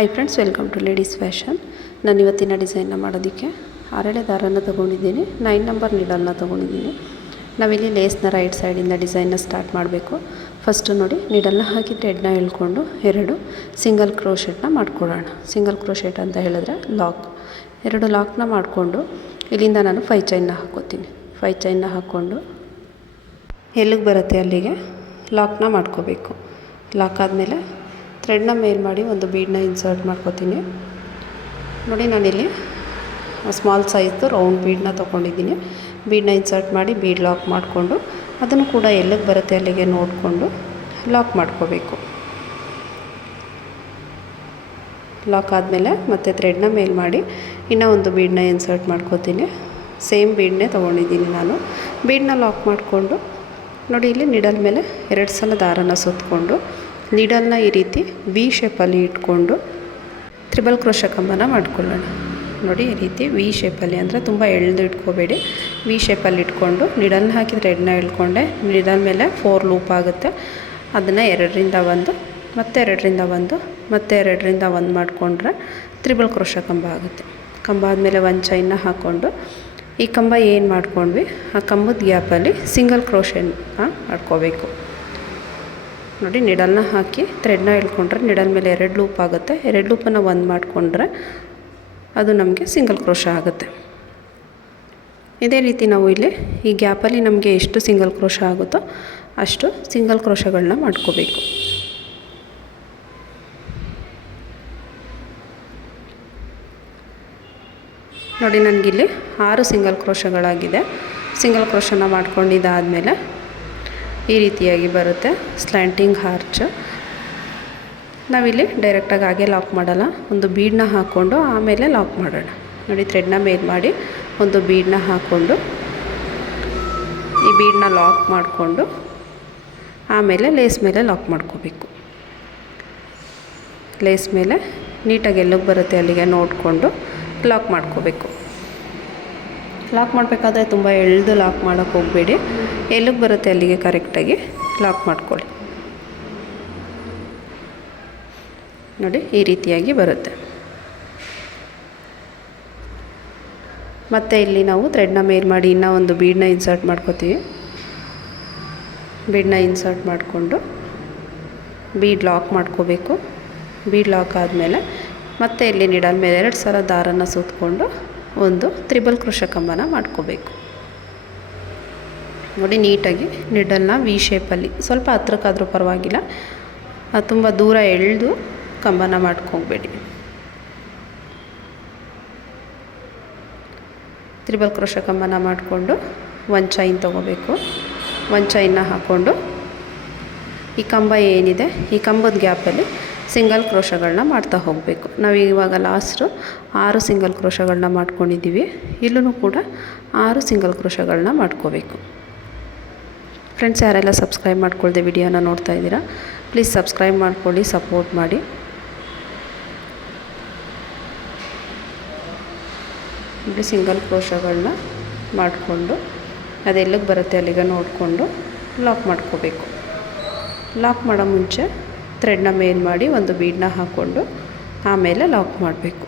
Hi friends, welcome to ladies fashion. ನಾನು ಇವತ್ತಿನ ಡಿಸೈನ್ನ ಮಾಡೋದಕ್ಕೆ ಅರಳೆ ದಾರನ ತೊಗೊಂಡಿದ್ದೀನಿ, 9 ನಂಬರ್ ನೀಡಲ್ನ ತೊಗೊಂಡಿದ್ದೀನಿ. ನಾವಿಲ್ಲಿ ಲೇಸ್ನ ರೈಟ್ ಸೈಡಿಂದ ಡಿಸೈನ್ನ ಸ್ಟಾರ್ಟ್ ಮಾಡಬೇಕು. ಫಸ್ಟು ನೋಡಿ, ನೀಡಲ್ನ ಹಾಕಿ ಥ್ರೆಡ್ನ ಎಳ್ಕೊಂಡು 2 ಸಿಂಗಲ್ ಕ್ರೋಶೆಟ್ನ ಮಾಡ್ಕೊಳ್ಳೋಣ. ಸಿಂಗಲ್ ಕ್ರೋಶೆಟ್ ಅಂತ ಹೇಳಿದ್ರೆ ಲಾಕ್, 2 ಲಾಕ್ನ ಮಾಡಿಕೊಂಡು ಇಲ್ಲಿಂದ ನಾನು 5 ಚೈನ್ನ ಹಾಕ್ಕೋತೀನಿ. 5 ಚೈನ್ನ ಹಾಕ್ಕೊಂಡು ಎಲ್ಲಿಗೆ ಬರುತ್ತೆ ಅಲ್ಲಿಗೆ ಲಾಕ್ನ ಮಾಡ್ಕೋಬೇಕು. ಲಾಕ್ ಆದಮೇಲೆ ಥ್ರೆಡ್ನ ಮೇಲ್ ಮಾಡಿ ಒಂದು ಬೀಡನ್ನ ಇನ್ಸರ್ಟ್ ಮಾಡ್ಕೋತೀನಿ. ನೋಡಿ, ನಾನಿಲ್ಲಿ ಸ್ಮಾಲ್ ಸೈಜ್ದು ರೌಂಡ್ ಬೀಡನ್ನ ತೊಗೊಂಡಿದ್ದೀನಿ. ಬೀಡನ್ನ ಇನ್ಸರ್ಟ್ ಮಾಡಿ ಬೀಡ್ ಲಾಕ್ ಮಾಡಿಕೊಂಡು ಅದನ್ನು ಕೂಡ ಎಲ್ಲಿಗೆ ಬರುತ್ತೆ ಅಲ್ಲಿಗೆ ನೋಡಿಕೊಂಡು ಲಾಕ್ ಮಾಡ್ಕೋಬೇಕು. ಲಾಕ್ ಆದಮೇಲೆ ಮತ್ತೆ ಥ್ರೆಡ್ನ ಮೇಲ್ ಮಾಡಿ ಇನ್ನೂ ಒಂದು ಬೀಡನ್ನ ಇನ್ಸರ್ಟ್ ಮಾಡ್ಕೋತೀನಿ. ಸೇಮ್ ಬೀಡನ್ನೇ ತೊಗೊಂಡಿದ್ದೀನಿ ನಾನು. ಬೀಡನ್ನ ಲಾಕ್ ಮಾಡಿಕೊಂಡು ನೋಡಿ, ಇಲ್ಲಿ ನೀಡಲ್ ಮೇಲೆ 2 ಸಲ ದಾರನ ಸುತ್ತಕೊಂಡು ನೀಡಲ್ನ ಈ ರೀತಿ ವಿ ಶೇಪಲ್ಲಿ ಇಟ್ಕೊಂಡು ತ್ರಿಬಲ್ ಕ್ರೋಶ ಕಂಬನ ಮಾಡ್ಕೊಳ್ಳೋಣ. ನೋಡಿ, ಈ ರೀತಿ ವಿ ಶೇಪಲ್ಲಿ, ಅಂದರೆ ತುಂಬ ಎಳೆದು ಇಟ್ಕೋಬೇಡಿ, ವಿ ಶೇಪಲ್ಲಿ ಇಟ್ಕೊಂಡು ನೀಡಲ್ನ ಹಾಕಿ ಥ್ರೆಡ್ನ ಎಳ್ಕೊಂಡೆ ನೀಡಲ್ ಮೇಲೆ 4 ಲೂಪ್ ಆಗುತ್ತೆ. ಅದನ್ನು 2ರಿಂದ 1, ಮತ್ತೆ 2ರಿಂದ 1, ಮತ್ತೆ 2ರಿಂದ 1 ಮಾಡಿಕೊಂಡ್ರೆ ತ್ರಿಬಲ್ ಕ್ರೋಶ ಕಂಬ ಆಗುತ್ತೆ. ಕಂಬ ಆದಮೇಲೆ 1 ಚೈನ್ನ ಹಾಕ್ಕೊಂಡು ಈ ಕಂಬ ಏನು ಮಾಡ್ಕೊಂಡ್ವಿ ಆ ಕಂಬದ ಗ್ಯಾಪಲ್ಲಿ ಸಿಂಗಲ್ ಕ್ರೋಶೆನ ಮಾಡ್ಕೋಬೇಕು. ನೋಡಿ, ನಿಡಲ್ನ ಹಾಕಿ ಥ್ರೆಡ್ನ ಎಳ್ಕೊಂಡ್ರೆ ನಿಡಲ್ ಮೇಲೆ 2 ಲೂಪ್ ಆಗುತ್ತೆ. 2 ಲೂಪನ್ನು 1 ಮಾಡಿಕೊಂಡ್ರೆ ಅದು ನಮಗೆ ಸಿಂಗಲ್ ಕ್ರೋಶ ಆಗುತ್ತೆ. ಇದೇ ರೀತಿ ನಾವು ಇಲ್ಲಿ ಈ ಗ್ಯಾಪಲ್ಲಿ ನಮಗೆ ಎಷ್ಟು ಸಿಂಗಲ್ ಕ್ರೋಶ ಆಗುತ್ತೋ ಅಷ್ಟು ಸಿಂಗಲ್ ಕ್ರೋಶಗಳನ್ನ ಮಾಡ್ಕೋಬೇಕು. ನೋಡಿ, ನನಗಿಲ್ಲಿ 6 ಸಿಂಗಲ್ ಕ್ರೋಶಗಳಾಗಿದೆ. ಸಿಂಗಲ್ ಕ್ರೋಶನ ಮಾಡ್ಕೊಂಡಿದ್ದಾದಮೇಲೆ ಈ ರೀತಿಯಾಗಿ ಬರುತ್ತೆ ಸ್ಲ್ಯಾಂಟಿಂಗ್ ಆರ್ಚ್. ನಾವಿಲ್ಲಿ ಡೈರೆಕ್ಟಾಗಿ ಹಾಗೆ ಲಾಕ್ ಮಾಡಲ್ಲ, ಒಂದು ಬೀಡನ್ನ ಹಾಕ್ಕೊಂಡು ಆಮೇಲೆ ಲಾಕ್ ಮಾಡೋಣ. ನೋಡಿ, ಥ್ರೆಡ್ನ ಮೇಲ್ ಮಾಡಿ ಒಂದು ಬೀಡನ್ನ ಹಾಕ್ಕೊಂಡು ಈ ಬೀಡನ್ನ ಲಾಕ್ ಮಾಡಿಕೊಂಡು ಆಮೇಲೆ ಲೇಸ್ ಮೇಲೆ ಲಾಕ್ ಮಾಡ್ಕೋಬೇಕು. ಲೇಸ್ ಮೇಲೆ ನೀಟಾಗಿ ಎಲ್ಲಿಗೆ ಬರುತ್ತೆ ಅಲ್ಲಿಗೆ ನೋಡಿಕೊಂಡು ಲಾಕ್ ಮಾಡ್ಕೋಬೇಕು. ಲಾಕ್ ಮಾಡಬೇಕಾದ್ರೆ ತುಂಬ ಎಳೆದು ಲಾಕ್ ಮಾಡೋಕ್ಕೆ ಹೋಗಬೇಡಿ, ಎಲ್ಲಿಗೆ ಬರುತ್ತೆ ಅಲ್ಲಿಗೆ ಕರೆಕ್ಟಾಗಿ ಲಾಕ್ ಮಾಡ್ಕೊಳ್ಳಿ. ನೋಡಿ, ಈ ರೀತಿಯಾಗಿ ಬರುತ್ತೆ. ಮತ್ತು ಇಲ್ಲಿ ನಾವು ಥ್ರೆಡ್ನ ಮೇಲ್ ಮಾಡಿ ಇನ್ನೂ ಒಂದು ಬೀಡನ್ನ ಇನ್ಸರ್ಟ್ ಮಾಡ್ಕೋತೀವಿ. ಬೀಡನ್ನ ಇನ್ಸರ್ಟ್ ಮಾಡಿಕೊಂಡು ಬೀಡ್ ಲಾಕ್ ಮಾಡ್ಕೋಬೇಕು. ಬೀಡ್ ಲಾಕ್ ಆದಮೇಲೆ ಮತ್ತೆ ಇಲ್ಲಿ ನೀಡಲ್ ಮೇಲೆ 2 ಸಲ ದಾರನ ಸುತ್ತಕೊಂಡು ಒಂದು ತ್ರಿಬಲ್ ಕ್ರೋಶ ಕಂಬನ ಮಾಡ್ಕೋಬೇಕು. ನೋಡಿ, ನೀಟಾಗಿ ನಿಡಲ್ನ ವಿ ಶೇಪಲ್ಲಿ ಸ್ವಲ್ಪ ಹತ್ರಕ್ಕಾದರೂ ಪರವಾಗಿಲ್ಲ, ತುಂಬ ದೂರ ಎಳೆದು ಕಂಬನ ಮಾಡ್ಕೋಬೇಡಿ. ತ್ರಿಬಲ್ ಕ್ರೋಶ ಕಂಬನ ಮಾಡಿಕೊಂಡು 1 ಚೈನ್ ತೊಗೋಬೇಕು. 1 ಚೈನ್ನ ಹಾಕ್ಕೊಂಡು ಈ ಕಂಬ ಏನಿದೆ ಈ ಕಂಬದ ಗ್ಯಾಪಲ್ಲಿ ಸಿಂಗಲ್ ಕ್ರೋಶಗಳನ್ನ ಮಾಡ್ತಾ ಹೋಗಬೇಕು. ನಾವು ಇವಾಗ ಲಾಸ್ಟು 6 ಸಿಂಗಲ್ ಕ್ರೋಶಗಳನ್ನ ಮಾಡ್ಕೊಂಡಿದ್ದೀವಿ. ಇಲ್ಲೂ ಕೂಡ 6 ಸಿಂಗಲ್ ಕ್ರೋಶಗಳನ್ನ ಮಾಡ್ಕೋಬೇಕು. ಫ್ರೆಂಡ್ಸ್, ಯಾರೆಲ್ಲ ಸಬ್ಸ್ಕ್ರೈಬ್ ಮಾಡ್ಕೊಳ್ದೆ ವಿಡಿಯೋನ ನೋಡ್ತಾ ಇದ್ದೀರಾ, ಪ್ಲೀಸ್ ಸಬ್ಸ್ಕ್ರೈಬ್ ಮಾಡ್ಕೊಳ್ಳಿ, ಸಪೋರ್ಟ್ ಮಾಡಿ. ಇಲ್ಲಿ ಸಿಂಗಲ್ ಕ್ರೋಶಗಳನ್ನ ಮಾಡಿಕೊಂಡು ಅದೆಲ್ಲಿಗೆ ಬರುತ್ತೆ ಅಲ್ಲಿಗೆ ನೋಡಿಕೊಂಡು ಲಾಕ್ ಮಾಡ್ಕೋಬೇಕು. ಲಾಕ್ ಮಾಡೋ ಮುಂಚೆ ಥ್ರೆಡ್ನ ಮೇಲ್ ಮಾಡಿ ಒಂದು ಬೀಡನ್ನ ಹಾಕ್ಕೊಂಡು ಆಮೇಲೆ ಲಾಕ್ ಮಾಡಬೇಕು.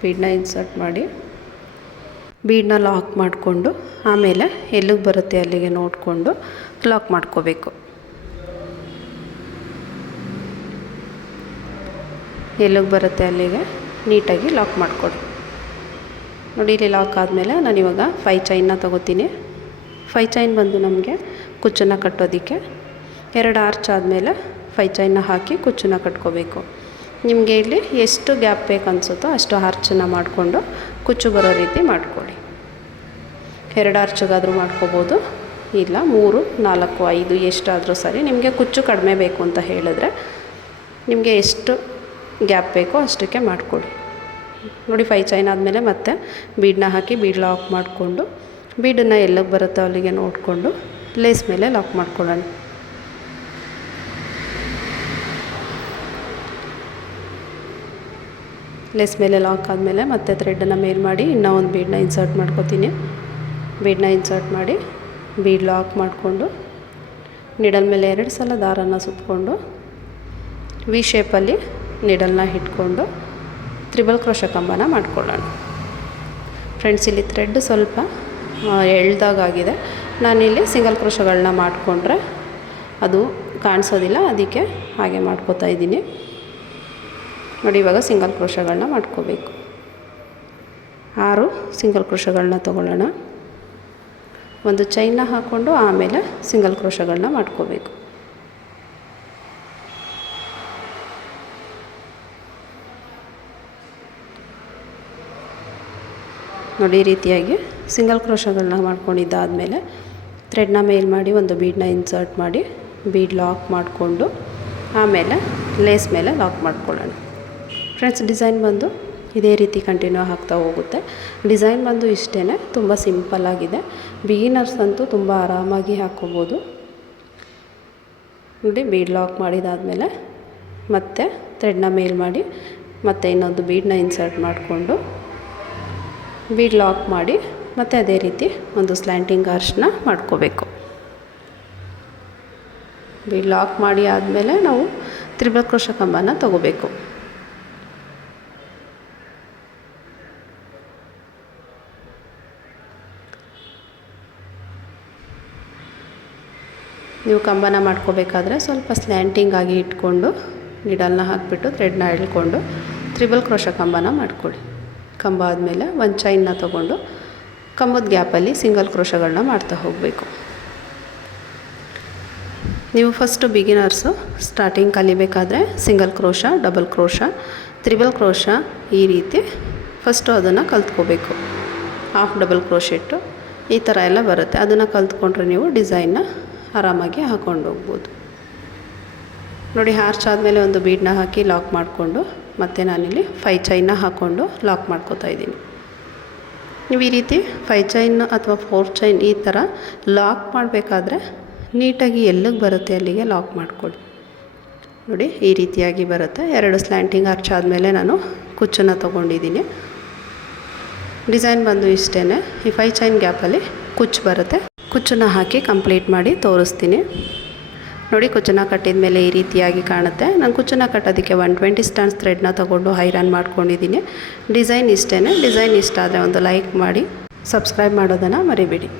ಬೀಡನ್ನ ಇನ್ಸರ್ಟ್ ಮಾಡಿ ಬೀಡನ್ನ ಲಾಕ್ ಮಾಡಿಕೊಂಡು ಆಮೇಲೆ ಎಲ್ಲಿಗೆ ಬರುತ್ತೆ ಅಲ್ಲಿಗೆ ನೋಡಿಕೊಂಡು ಲಾಕ್ ಮಾಡ್ಕೋಬೇಕು. ಎಲ್ಲಿಗೆ ಬರುತ್ತೆ ಅಲ್ಲಿಗೆ ನೀಟಾಗಿ ಲಾಕ್ ಮಾಡಿಕೊಡಿ. ನೋಡಿ, ಇಲ್ಲಿ ಲಾಕ್ ಆದಮೇಲೆ ನಾನಿವಾಗ 5 ಚೈನ್ನ ತೊಗೋತೀನಿ. 5 ಚೈನ್ ಬಂದು ನಮಗೆ ಕುಚ್ಚನ್ನು ಕಟ್ಟೋದಕ್ಕೆ 2 ಆರ್ಚ್ ಆದಮೇಲೆ 5 ಚೈನ್ನ ಹಾಕಿ ಕುಚ್ಚನ್ನು ಕಟ್ಕೋಬೇಕು. ನಿಮಗೆ ಇಲ್ಲಿ ಎಷ್ಟು ಗ್ಯಾಪ್ ಬೇಕು ಅನಿಸುತ್ತೋ ಅಷ್ಟು ಆರ್ಚನ್ನು ಮಾಡಿಕೊಂಡು ಕುಚ್ಚು ಬರೋ ರೀತಿ ಮಾಡ್ಕೊಳ್ಳಿ. 2 ಆರ್ಚ್ಗಾದರೂ ಮಾಡ್ಕೋಬೋದು, ಇಲ್ಲ 3, 4, 5 ಎಷ್ಟಾದರೂ ಸರಿ. ನಿಮಗೆ ಕುಚ್ಚು ಕಡಿಮೆ ಬೇಕು ಅಂತ ಹೇಳಿದ್ರೆ ನಿಮಗೆ ಎಷ್ಟು ಗ್ಯಾಪ್ ಬೇಕೋ ಅಷ್ಟಕ್ಕೆ ಮಾಡ್ಕೊಳ್ಳಿ. ನೋಡಿ, 5 ಚೈನ್ ಆದಮೇಲೆ ಮತ್ತೆ ಬೀಡನ್ನ ಹಾಕಿ ಬೀಡ್ ಲಾಕ್ ಮಾಡಿಕೊಂಡು ಬೀಡನ್ನು ಎಲ್ಲಿಗೆ ಬರುತ್ತೋ ಅಲ್ಲಿಗೆ ನೋಡಿಕೊಂಡು ಲೇಸ್ ಮೇಲೆ ಲಾಕ್ ಮಾಡ್ಕೊಳ್ಳೋಣ. ಲೇಸ್ ಮೇಲೆ ಲಾಕ್ ಆದಮೇಲೆ ಮತ್ತೆ ಥ್ರೆಡನ್ನು ಮೇಲ್ ಮಾಡಿ ಇನ್ನೂ ಒಂದು ಬೀಡನ್ನ ಇನ್ಸರ್ಟ್ ಮಾಡ್ಕೋತೀನಿ. ಬೀಡನ್ನ ಇನ್ಸರ್ಟ್ ಮಾಡಿ ಬೀಡ್ ಲಾಕ್ ಮಾಡಿಕೊಂಡು ನೀಡಲ್ ಮೇಲೆ 2 ಸಲ ದಾರನ ಸುತ್ತಕೊಂಡು ವಿ ಶೇಪಲ್ಲಿ ನೀಡಲ್ನ ಇಟ್ಕೊಂಡು ತ್ರಿಬಲ್ ಕ್ರೋಶ ಕಂಬನ ಮಾಡ್ಕೊಳ್ಳೋಣ. ಫ್ರೆಂಡ್ಸ್, ಇಲ್ಲಿ ಥ್ರೆಡ್ ಸ್ವಲ್ಪ ಎಳ್ದಾಗಿದೆ. ನಾನಿಲ್ಲಿ ಸಿಂಗಲ್ ಕ್ರೋಶಗಳನ್ನ ಮಾಡಿಕೊಂಡ್ರೆ ಅದು ಕಾಣಿಸೋದಿಲ್ಲ, ಅದಕ್ಕೆ ಹಾಗೆ ಮಾಡ್ಕೋತಾ ಇದ್ದೀನಿ ನೋಡಿ. ಇವಾಗ ಸಿಂಗಲ್ ಕ್ರೋಶಗಳನ್ನ ಮಾಡ್ಕೋಬೇಕು. 6 ಸಿಂಗಲ್ ಕ್ರೋಶಗಳನ್ನ ತೊಗೊಳ್ಳೋಣ. ಒಂದು ಚೈನ್ನ ಹಾಕ್ಕೊಂಡು ಆಮೇಲೆ ಸಿಂಗಲ್ ಕ್ರೋಶಗಳನ್ನ ಮಾಡ್ಕೋಬೇಕು. ನೋಡಿ, ಈ ರೀತಿಯಾಗಿ ಸಿಂಗಲ್ ಕ್ರೋಶಗಳನ್ನ ಮಾಡ್ಕೊಂಡಿದ್ದಾದಮೇಲೆ ಥ್ರೆಡ್ನ ಮೇಲ್ ಮಾಡಿ ಒಂದು ಬೀಡನ್ನ ಇನ್ಸರ್ಟ್ ಮಾಡಿ ಬೀಡ್ ಲಾಕ್ ಮಾಡಿಕೊಂಡು ಆಮೇಲೆ ಲೇಸ್ ಮೇಲೆ ಲಾಕ್ ಮಾಡ್ಕೊಳ್ಳೋಣ. ಫ್ರೆಂಡ್ಸ್, ಡಿಸೈನ್ ಬಂದು ಇದೇ ರೀತಿ ಕಂಟಿನ್ಯೂ ಆಗ್ತಾ ಹೋಗುತ್ತೆ. ಡಿಸೈನ್ ಬಂದು ಇಷ್ಟೇ, ತುಂಬ ಸಿಂಪಲ್ಲಾಗಿದೆ. ಬಿಗಿನರ್ಸ್ ಅಂತೂ ತುಂಬ ಆರಾಮಾಗಿ ಹಾಕ್ಕೋಬೋದು. ನೋಡಿ, ಬೀಡ್ ಲಾಕ್ ಮಾಡಿದಾದಮೇಲೆ ಮತ್ತೆ ಥ್ರೆಡ್ನ ಮೇಲ್ ಮಾಡಿ ಮತ್ತೆ ಇನ್ನೊಂದು ಬೀಡನ್ನ ಇನ್ಸರ್ಟ್ ಮಾಡಿಕೊಂಡು ಬೀಡ್ ಲಾಕ್ ಮಾಡಿ ಮತ್ತು ಅದೇ ರೀತಿ ಒಂದು ಸ್ಲ್ಯಾಂಟಿಂಗ್ ಆರ್ಚ್ನ ಮಾಡ್ಕೋಬೇಕು. ಬೀಡ್ ಲಾಕ್ ಮಾಡಿ ಆದಮೇಲೆ ನಾವು ತ್ರಿಬಲ್ ಕ್ರೋಶ ಕಂಬನ ತಗೋಬೇಕು. ನೀವು ಕಂಬನ ಮಾಡ್ಕೋಬೇಕಾದ್ರೆ ಸ್ವಲ್ಪ ಸ್ಲ್ಯಾಂಟಿಂಗ್ ಆಗಿ ಇಟ್ಕೊಂಡು ನೀಡಲ್ನ ಹಾಕಿಬಿಟ್ಟು ಥ್ರೆಡ್ನ ಎಳ್ಕೊಂಡು ತ್ರಿಬಲ್ ಕ್ರೋಶ ಕಂಬನ ಮಾಡ್ಕೊಳ್ಳಿ. ಕಂಬ ಆದಮೇಲೆ ಒಂದು ಚೈನ್ನ ತೊಗೊಂಡು ಕಂಬದ ಗ್ಯಾಪಲ್ಲಿ ಸಿಂಗಲ್ ಕ್ರೋಶಗಳನ್ನ ಮಾಡ್ತಾ ಹೋಗಬೇಕು. ನೀವು ಫಸ್ಟು ಬಿಗಿನರ್ಸು ಸ್ಟಾರ್ಟಿಂಗ್ ಕಲಿಬೇಕಾದ್ರೆ single crochet, double crochet, triple crochet ಈ ರೀತಿ ಫಸ್ಟು ಅದನ್ನು ಕಲ್ತ್ಕೋಬೇಕು. ಹಾಫ್ ಡಬಲ್ ಕ್ರೋಶೆಟ್ಟು ಈ ಥರ ಎಲ್ಲ ಬರುತ್ತೆ. ಅದನ್ನು ಕಲ್ತ್ಕೊಂಡ್ರೆ ನೀವು ಡಿಸೈನ್ನ ಆರಾಮಾಗಿ ಹಾಕ್ಕೊಂಡು ಹೋಗ್ಬೋದು. ನೋಡಿ, ಆರ್ಚ್ ಆದಮೇಲೆ ಒಂದು ಬೀಡನ್ನ ಹಾಕಿ ಲಾಕ್ ಮಾಡಿಕೊಂಡು ಮತ್ತು ನಾನಿಲ್ಲಿ 5 ಚೈನ್ನ ಹಾಕ್ಕೊಂಡು ಲಾಕ್ ಮಾಡ್ಕೋತಾ ಇದ್ದೀನಿ. ನೀವು ಈ ರೀತಿ 5 ಚೈನ್ ಅಥವಾ 4 ಚೈನ್ ಈ ಥರ ಲಾಕ್ ಮಾಡಬೇಕಾದ್ರೆ ನೀಟಾಗಿ ಎಲ್ಲಿಗೆ ಬರುತ್ತೆ ಅಲ್ಲಿಗೆ ಲಾಕ್ ಮಾಡ್ಕೊಳ್ಳಿ. ನೋಡಿ, ಈ ರೀತಿಯಾಗಿ ಬರುತ್ತೆ. 2 ಸ್ಲ್ಯಾಂಟಿಂಗ್ ಆರ್ಚ್ ಆದಮೇಲೆ ನಾನು ಕುಚ್ಚನ್ನು ತೊಗೊಂಡಿದ್ದೀನಿ. ಡಿಸೈನ್ ಬಂದು ಇಷ್ಟೇ. ಈ 5 ಚೈನ್ ಗ್ಯಾಪಲ್ಲಿ ಕುಚ್ಚು ಬರುತ್ತೆ. ಕುಚ್ಚನ್ನು ಹಾಕಿ ಕಂಪ್ಲೀಟ್ ಮಾಡಿ ತೋರಿಸ್ತೀನಿ. ನೋಡಿ, ಕುಚ್ಚನ್ನು ಕಟ್ಟಿದ ಮೇಲೆ ಈ ರೀತಿಯಾಗಿ ಕಾಣುತ್ತೆ. ನಾನು ಕುಚ್ಚನ್ನು ಕಟ್ಟೋದಕ್ಕೆ 120 ಸ್ಟ್ಯಾಂಡ್ಸ್ ಥ್ರೆಡ್ನ ತೊಗೊಂಡು ಐರನ್ ಮಾಡ್ಕೊಂಡಿದ್ದೀನಿ. ಡಿಸೈನ್ ಇಷ್ಟೇ. ಡಿಸೈನ್ ಇಷ್ಟ ಆದರೆ ಒಂದು ಲೈಕ್ ಮಾಡಿ, ಸಬ್ಸ್ಕ್ರೈಬ್ ಮಾಡೋದನ್ನು ಮರಿಬೇಡಿ.